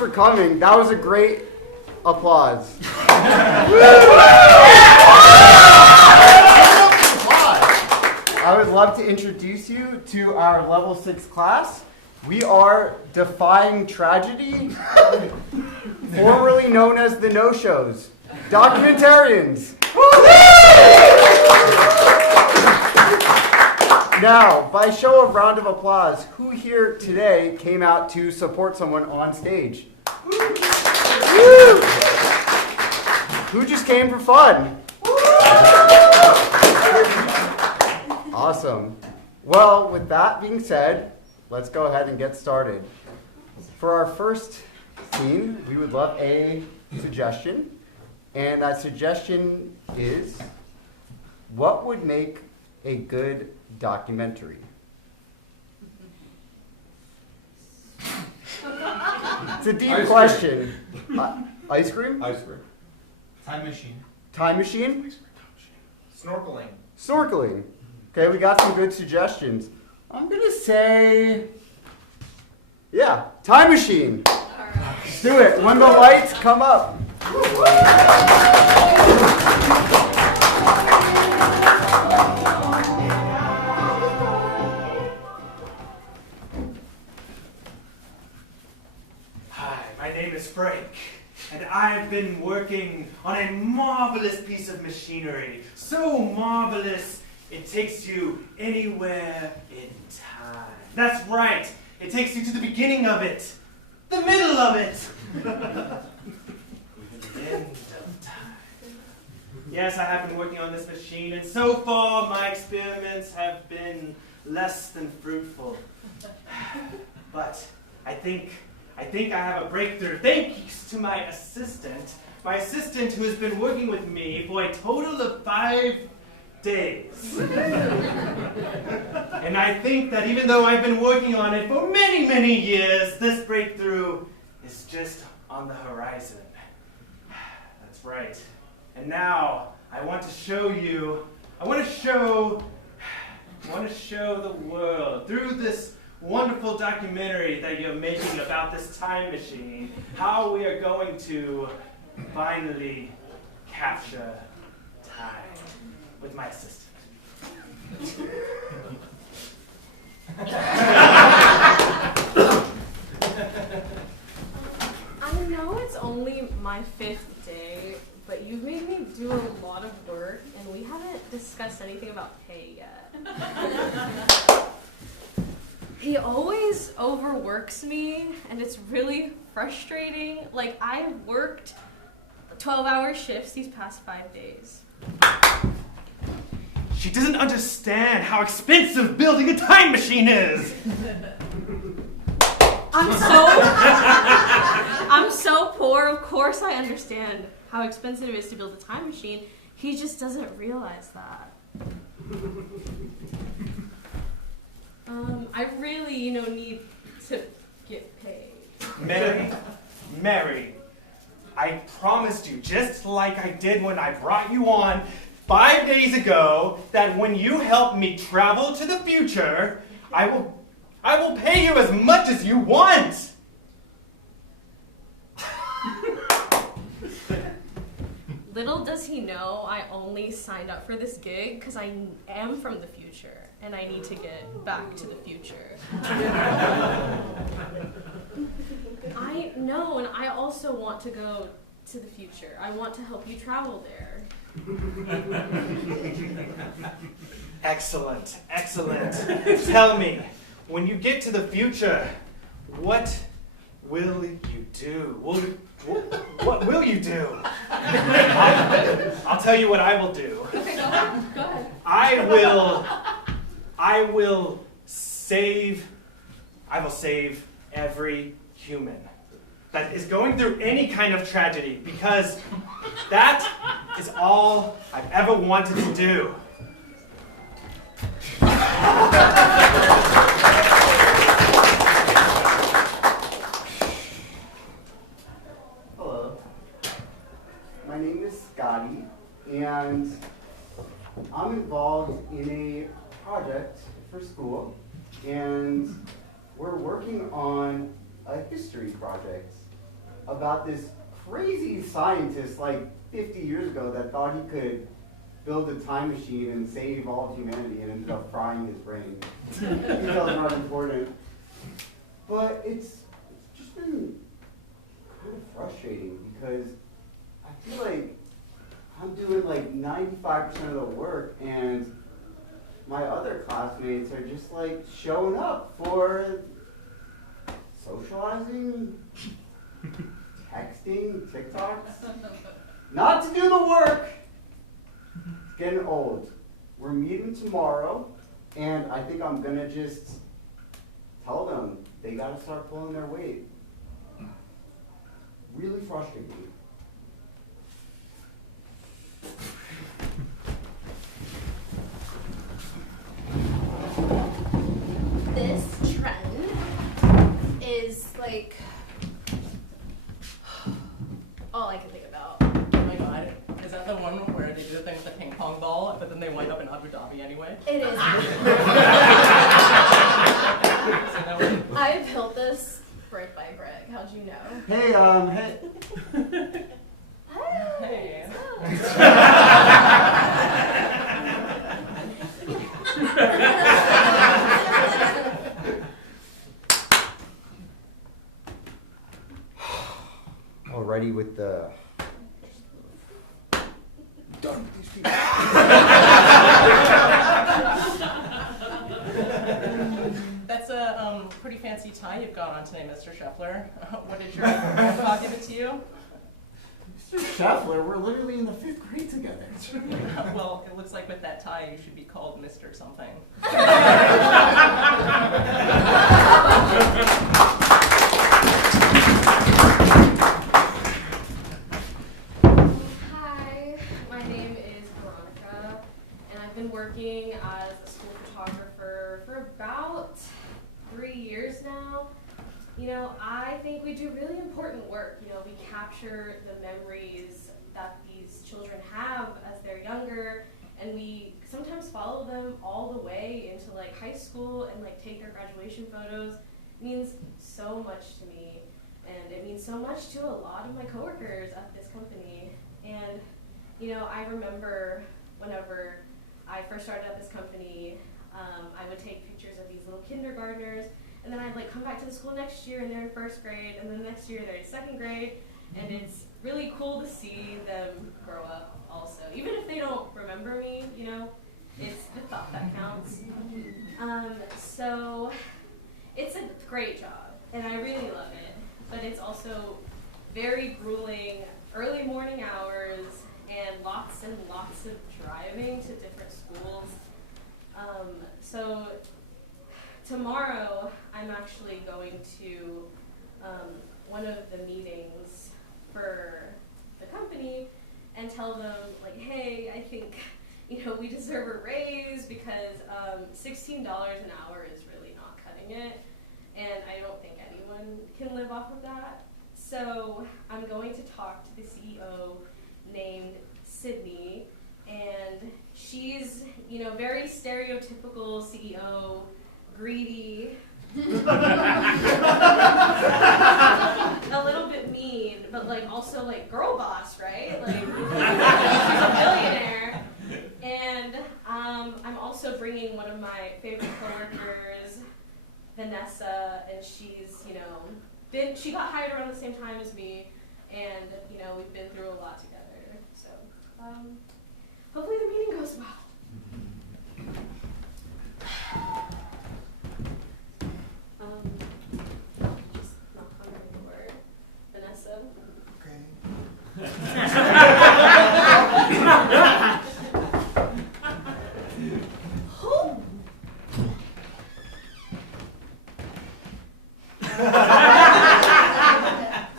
for coming. That was a great applause. I would love to introduce you to our level 6 class. We are Defying Tragedy, formerly known as the No-Shows, documentarians. Now, by show of round of applause, who here today came out to support someone on stage? Who just came for fun? Awesome. Well, with that being said, let's go ahead and get started. For our first scene, we would love a suggestion. And that suggestion is, what would make a good documentary? It's a deep question. Ice cream? Ice cream. Time machine. Time machine? Snorkeling. Snorkeling. Okay, we got some good suggestions. I'm gonna say, yeah, time machine. Let's do it. When the lights come up. Hi, my name is Frank, and I've been working on a marvelous piece of machinery. So marvelous, it takes you anywhere in time. That's right, it takes you to the beginning of it, the middle of it, the end of time. Yes, I have been working on this machine, and so far my experiments have been less than fruitful. But I think I have a breakthrough thanks to my assistant who has been working with me for a total of 5 days. And I think that even though I've been working on it for many, many years, this breakthrough is just on the horizon. That's right. And now I want to show the world through this wonderful documentary that you're making about this time machine, how we are going to finally capture time with my assistant. I know it's only my 5th day, but you've made me do a lot of work, and we haven't discussed anything about pay yet. He always overworks me, and it's really frustrating. Like, I've worked 12-hour shifts these past 5 days. She doesn't understand how expensive building a time machine is. I'm so poor. Of course I understand how expensive it is to build a time machine. He just doesn't realize that. I really, need to get paid. Mary, I promised you, just like I did when I brought you on 5 days ago, that when you help me travel to the future, I will pay you as much as you want. Little does he know I only signed up for this gig because I am from the future and I need to get back to the future. I know, and I also want to go to the future. I want to help you travel there. Excellent. Tell me, when you get to the future, what will you do? What will you do? I'll tell you what I will do. Okay, go ahead. I will save every human that is going through any kind of tragedy, because that is all I've ever wanted to do. Hello. My name is Scotty, and I'm involved in a project for school, and we're working on a history project. about this crazy scientist like 50 years ago that thought he could build a time machine and save all of humanity and ended up frying his brain. Details are not important. But it's just been kind of frustrating because I feel like I'm doing like 95% of the work and my other classmates are just like showing up for socializing, texting, TikToks. Not to do the work. It's getting old. We're meeting tomorrow, and I think I'm gonna just tell them they gotta start pulling their weight. Really frustrating. This trend is like all I can think about. Oh my god, is that the one where they do the thing with the ping pong ball, but then they wind up in Abu Dhabi anyway? It is. I built this brick by brick. How'd you know? Hey, Hey. Alrighty with the done with these people. That's a pretty fancy tie you've got on today, Mr. Scheffler. What did your grandpa give it to you? Mr. Scheffler, we're literally in the 5th grade together. Well, it looks like with that tie you should be called Mr. something. Hi, my name is Veronica, and I've been working as a school photographer for about 3 years now. You know, I think we do really important work. You know, we capture the memories that these children have as they're younger, and we sometimes follow them all the way into like high school and like take their graduation photos. It means so much to me, and it means so much to a lot of my coworkers at this company. And you know, I remember whenever I first started at this company, I would take pictures of these little kindergartners, and then I'd like come back to the school next year and they're in 1st grade, and then next year they're in 2nd grade, and it's really cool to see them grow up also. Even if they don't remember me, you know, it's the thought that counts. So it's a great job, and I really love it, but it's also very grueling, early morning hours, and lots of driving to different schools. So tomorrow, I'm actually going to one of the meetings for the company and tell them, like, hey, I think, you know, we deserve a raise because $16 an hour is really not cutting it, and I don't think anyone can live off of that. So I'm going to talk to the CEO named Sydney, and she's, you know, very stereotypical CEO, greedy, a little bit mean, but like also like girl boss, right? Like she's a billionaire. And I'm also bringing one of my favorite coworkers, Vanessa, and she's, you know, she got hired around the same time as me, and you know, we've been through a lot together. So hopefully the meeting goes well. Just knock on the door. Vanessa. Who?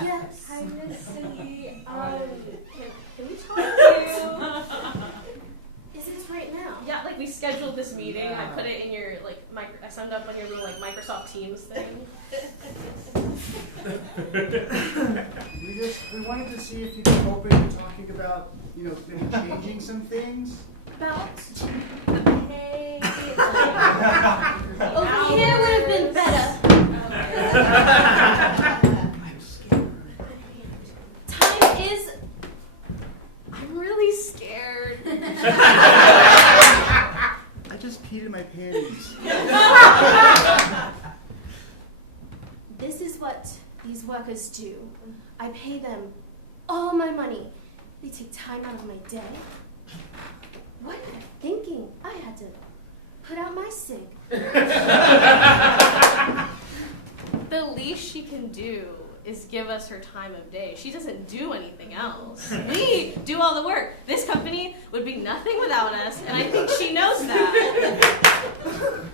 Yes. Hi, Miss Cindy. Can we talk to you? Is this right now? Yeah, like we scheduled this meeting. I put it in your like I signed up on your little like Microsoft Teams thing. We wanted to see if you'd be open to talking about, you know, maybe changing some things. About the pay. Over here would have been better. I'm scared. I just peed in my panties. This is what these workers do. I pay them all my money. They take time out of my day. What am I thinking? I had to put out my cig. The least she can do is give us her time of day. She doesn't do anything else. We do all the work. This company would be nothing without us, and I think she knows that.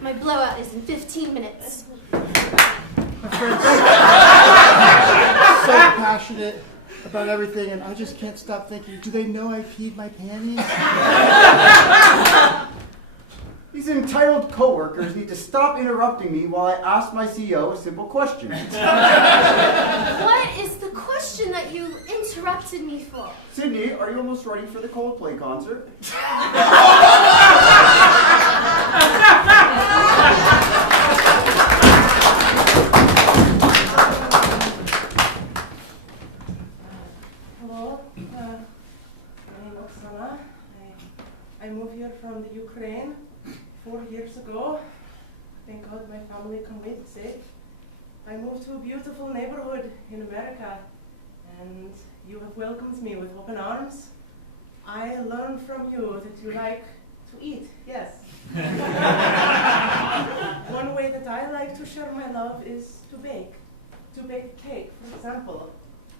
My blowout is in 15 minutes. My friend's so passionate about everything, and I just can't stop thinking, do they know I peed my panties? These entitled coworkers need to stop interrupting me while I ask my CEO a simple question. What is the question that you interrupted me for? Sydney, are you almost ready for the Coldplay concert? Hello, my name is Oksana. I moved here from the Ukraine 4 years ago. Thank God my family come with safe. I moved to a beautiful neighborhood in America, and you have welcomed me with open arms. I learned from you that you like to eat, yes. One way that I like to share my love is to bake cake, for example.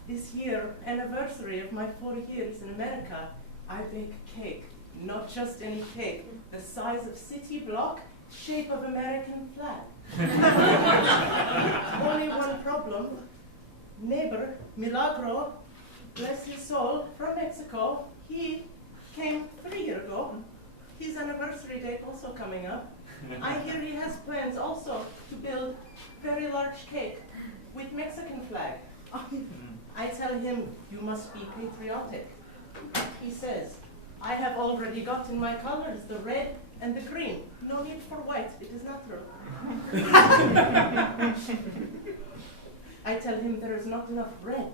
This year, anniversary of my 4 years in America, I bake cake. Not just any cake, the size of city block, shape of American flag. Only one problem. Neighbor, Milagro, bless his soul, from Mexico, he came 3 years ago. His anniversary date also coming up. I hear he has plans also to build very large cake with Mexican flag. I tell him, you must be patriotic. He says, I have already gotten my colors, the red and the green. No need for white, it is natural. I tell him there is not enough red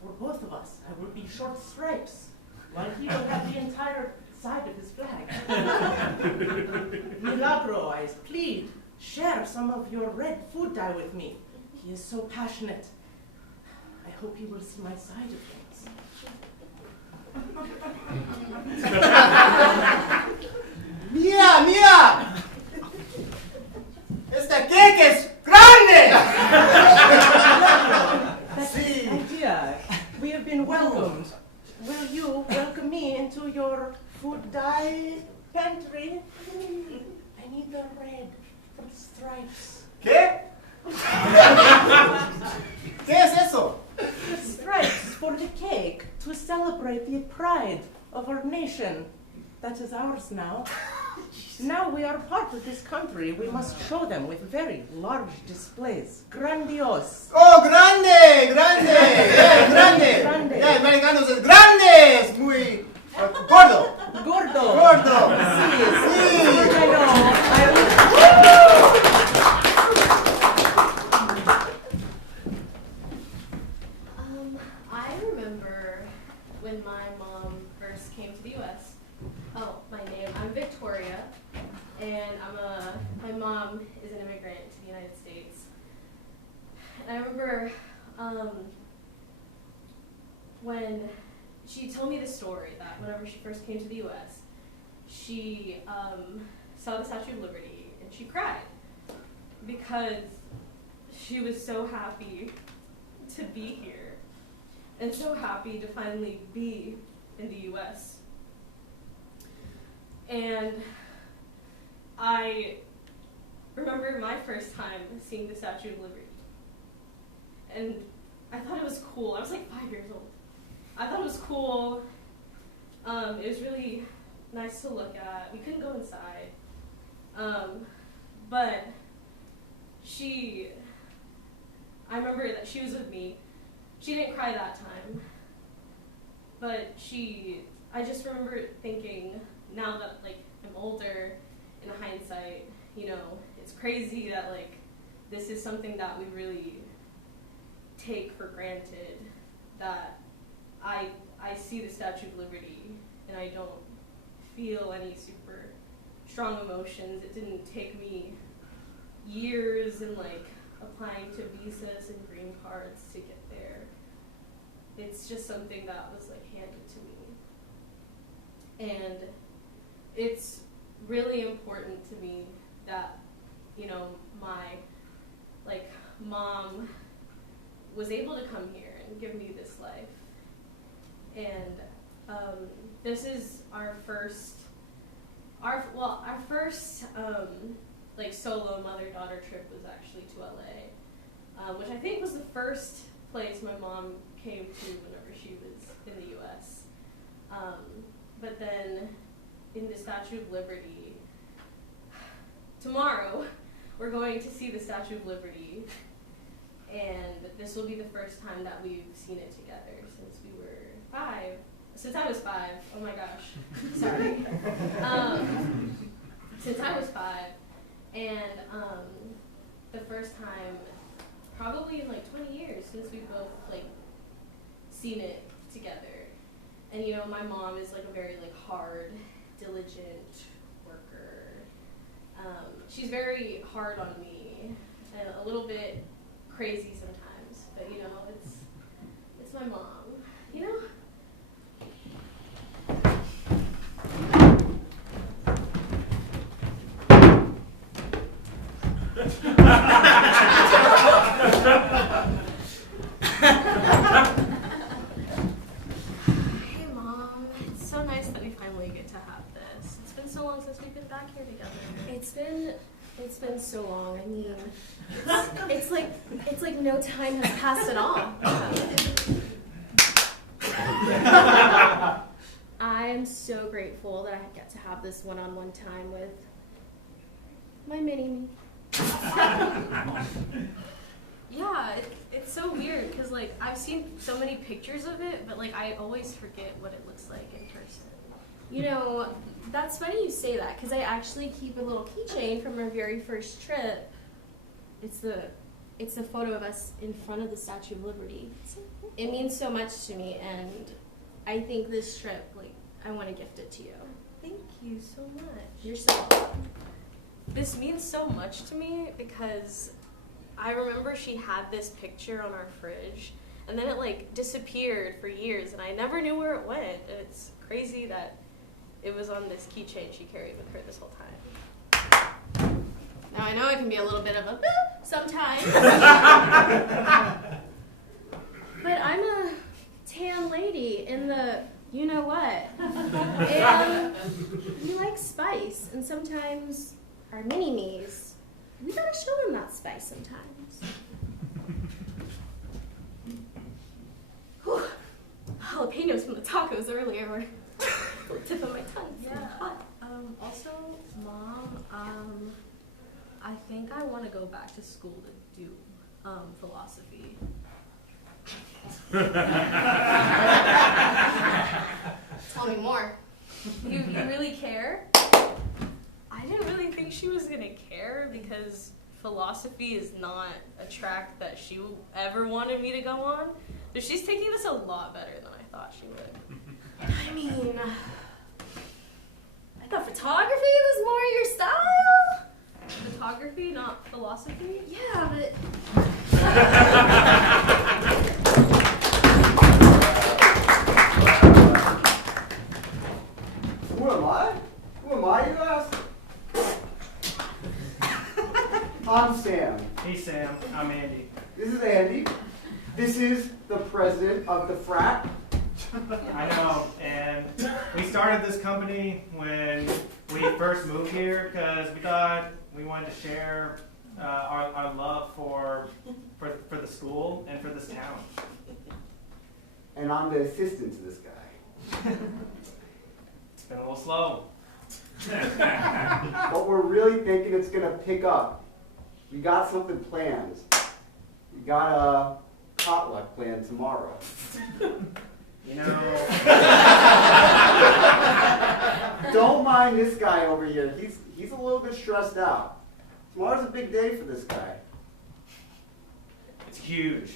for both of us. I will be short stripes, while he will have the entire side of his flag. Milagro, I plead, share some of your red food dye with me. He is so passionate. I hope he will see my side of things. Mía! ¡Esta cake es grande! That's the idea. We have been welcomed. Will you welcome me into your food dye pantry? I need the red for the stripes. ¿Qué? ¿Qué es eso? The stripes for the cake to celebrate the pride of our nation. That is ours now. Now we are part of this country. We must show them with very large displays. Grandiose. ¡Oh, grande! ¡Grande! ¡Grande! Grande. Ya, americanos es grande! Es muy gordo. Gordo. Gordo. Sí. Sí. I know. I remember when my mom first came to the U.S. Oh, I'm Victoria, and my mom is an immigrant to the United States. And I remember when she told me the story that whenever she first came to the U.S., she saw the Statue of Liberty and she cried because she was so happy to be here and so happy to finally be in the U.S. And I remember my first time seeing the Statue of Liberty. And I thought it was cool. I was like 5 years old. I thought it was cool. It was really nice to look at. We couldn't go inside. But I remember that she was with me. She didn't cry that time. But I just remember thinking, now that I'm older, in hindsight, it's crazy that this is something that we really take for granted, that I see the Statue of Liberty and I don't feel any super strong emotions. It didn't take me years and like applying to visas and green cards to get there. It's just something that was like handed to me. And it's really important to me that, you know, my like mom was able to come here and give me this life. And this is our first like solo mother-daughter trip was actually to LA, which I think was the first place my mom came to whenever she was in the US. But then in the Statue of Liberty, tomorrow we're going to see the Statue of Liberty, and this will be the first time that we've seen it together since we were 5. Since I was 5, oh my gosh, sorry. Since I was 5, and the first time probably in like 20 years since we both like seen it together. And you know, my mom is like a very like hard, diligent worker. She's very hard on me and a little bit crazy sometimes, but you know, it's my mom, you know? Hey Mom, it's so nice that we finally get to have this. It's been so long since we've been back here together. It's been so long. I mean, it's like no time has passed at all. I'm so grateful that I get to have this one-on-one time with my mini-me. Yeah, it's so weird because like I've seen so many pictures of it, but like I always forget what it looks like in person. You know, that's funny you say that because I actually keep a little keychain from our very first trip. It's the photo of us in front of the Statue of Liberty. It means so much to me, and I think this trip, like, I want to gift it to you. Thank you so much. You're so welcome. This means so much to me because I remember she had this picture on our fridge, and then it like disappeared for years, and I never knew where it went. And it's crazy that it was on this keychain she carried with her this whole time. Now I know it can be a little bit of a sometimes, but I'm a tan lady in the you know what, and we like spice, and sometimes our mini-me's, we gotta show them that spice sometimes. Whew. Jalapenos from the tacos earlier were the tip of my tongue. Yeah. Also, Mom, I think I want to go back to school to do philosophy. Tell me more. You really care? I didn't really think she was gonna care because philosophy is not a track that she ever wanted me to go on. But she's taking this a lot better than I thought she would. I mean, I thought photography was more your style. Photography, not philosophy? Yeah, but... Who am I? Who am I, you ask? I'm Sam. Hey Sam, I'm Andy. This is Andy. This is the president of the frat. I know, and we started this company when we first moved here because we thought we wanted to share our love for the school and for this town. And I'm the assistant to this guy. It's been a little slow. But we're really thinking it's gonna pick up. We got something planned. We got a potluck planned tomorrow. You know, Don't mind this guy over here. He's a little bit stressed out. Tomorrow's a big day for this guy. it's huge.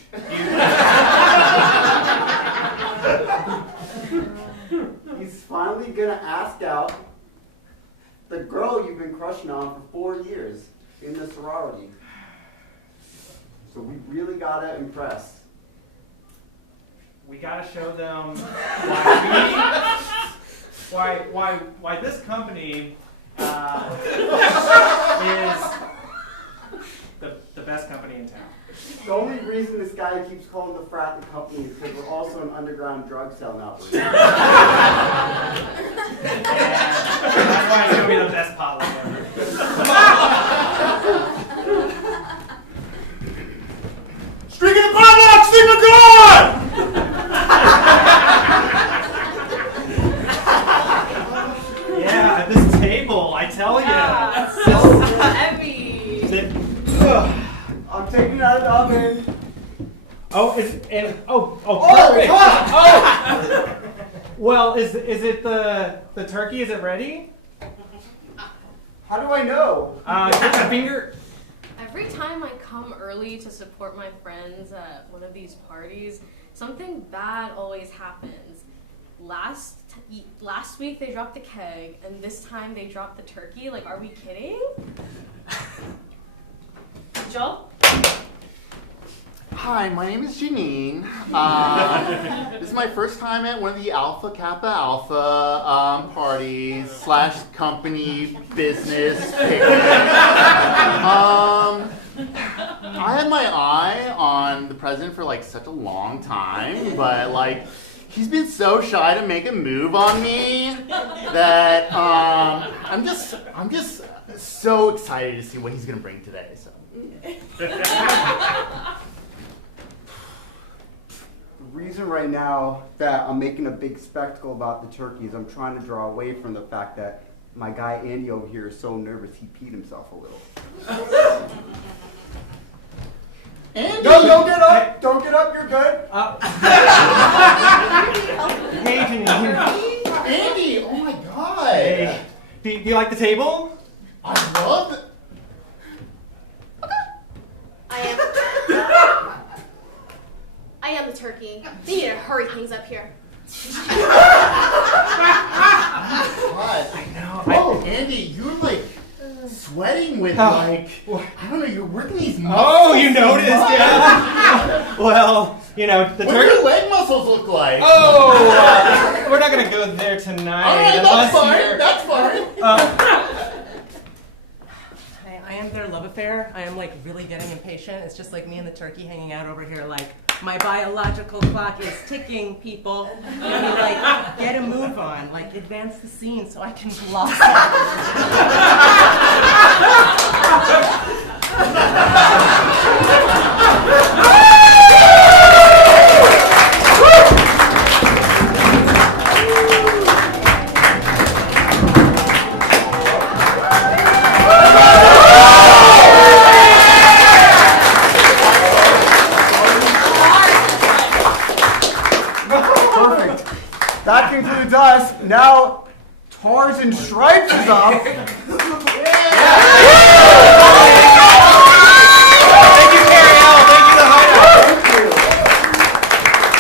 He's finally gonna ask out the girl you've been crushing on for 4 years in the sorority. So we really gotta impress. We gotta show them why this company is the best company in town. The only reason this guy keeps calling the frat the company is because we're also an underground drug selling operation. And that's why it's gonna be the best potluck ever. Streak in the potluck, sleep gone! Yeah, this table, I tell you. Yeah, it's so heavy. I'm taking it out of the oven. Perfect. hot! Oh. Well, is it the turkey? Is it ready? How do I know? Just a finger. Every time I come early to support my friends at one of these parties, something bad always happens. Last week they dropped the keg, and this time they dropped the turkey. Like, are we kidding? Joel? Hi, my name is Janine. This is my first time at one of the Alpha Kappa Alpha parties / company business picnic. I had my eye on the president for like such a long time, but like he's been so shy to make a move on me that I'm just so excited to see what he's gonna bring today. So. The reason right now that I'm making a big spectacle about the turkey is I'm trying to draw away from the fact that my guy Andy over here is so nervous he peed himself a little. Andy! No, don't get up! Don't get up, you're good. Hey, Janine. Andy! Oh my god! Hey, do you like the table? I love it. I am the turkey. They need to hurry things up here. God. I know. Oh, Andy, you're like sweating with like, I don't know, you're working these muscles. Oh, you noticed, so much. yeah. Well, you know, the What do turkey. your leg muscles look like? Oh, we're not gonna go there tonight. All right, unless that's fine. you're- That's fine. I am their love affair. I am like really getting impatient. It's just like me and the turkey hanging out over here like my biological clock is ticking, people. You know, like get a move on, like advance the scene so I can blossom. Perfect. That concludes us. Now, Tars and Stripes is up.